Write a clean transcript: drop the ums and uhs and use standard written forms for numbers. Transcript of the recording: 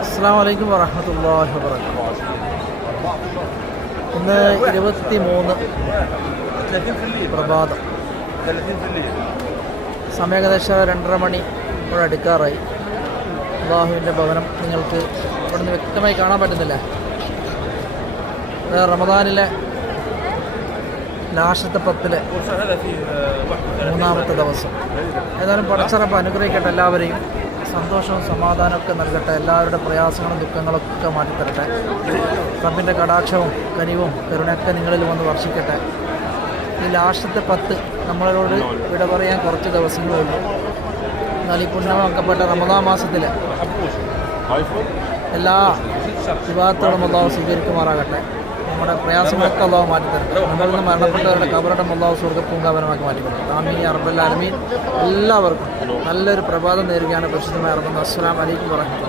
അസ്സലാമു അലൈക്കും വറഹ്മത്തുള്ളാഹി വബറകാതുഹു. ഇന്ന് 23 പ്രഭാതം, സമയം ഏകദേശം 2:30 മണി ഇവിടെ അടുക്കാറായി. അല്ലാഹുവിൻ്റെ ഭവനം നിങ്ങൾക്ക് ഇവിടുന്ന് വ്യക്തമായി കാണാൻ പറ്റുന്നില്ല. റമദാനിലെ ലാസ്റ്റത്തെ 10-ലെ 3-ാമത്തെ ദിവസം. ഏതായാലും പടച്ചറപ്പ് അനുഗ്രഹിക്കട്ടെ, എല്ലാവരെയും സന്തോഷവും സമാധാനമൊക്കെ നൽകട്ടെ, എല്ലാവരുടെ പ്രയാസങ്ങളും ദുഃഖങ്ങളൊക്കെ മാറ്റിത്തരട്ടെ. റബ്ബിൻ്റെ കടാക്ഷവും കനിവും കരുണയൊക്കെ നിങ്ങളിൽ വന്ന് വർഷിക്കട്ടെ. ഈ ലാസ്റ്റത്തെ 10 നമ്മളോട് വിട പറയാൻ കുറച്ച് ദിവസങ്ങളേ ഉള്ളൂ. എന്നാൽ ഈ പുണ്യമാക്കപ്പെട്ട റമദാൻ മാസത്തിൽ എല്ലാ വിവാദത്തോടും അല്ലാഹു സ്വീകരിക്കുമാറാകട്ടെ. നമ്മുടെ പ്രയാസങ്ങളൊക്കെ അല്ലാഹു മാറ്റിത്തരട്ടെ. നമ്മളിൽ നിന്ന് മരണപ്പെട്ടവരുടെ കബറിടം അല്ലാഹു സ്വർഗ്ഗപ്പൂങ്കാവനമാക്കി മാറ്റിക്കൊടുക്കും. ആമീൻ യാ റബ്ബൽ ആലമീൻ. എല്ലാവർക്കും നല്ലൊരു പ്രഭാതം നേരുകയാണ് പരിശുദ്ധമായ റമദാൻ. അസ്സലാമു അലൈക്കും വറഹ്മത്തുള്ളാഹി.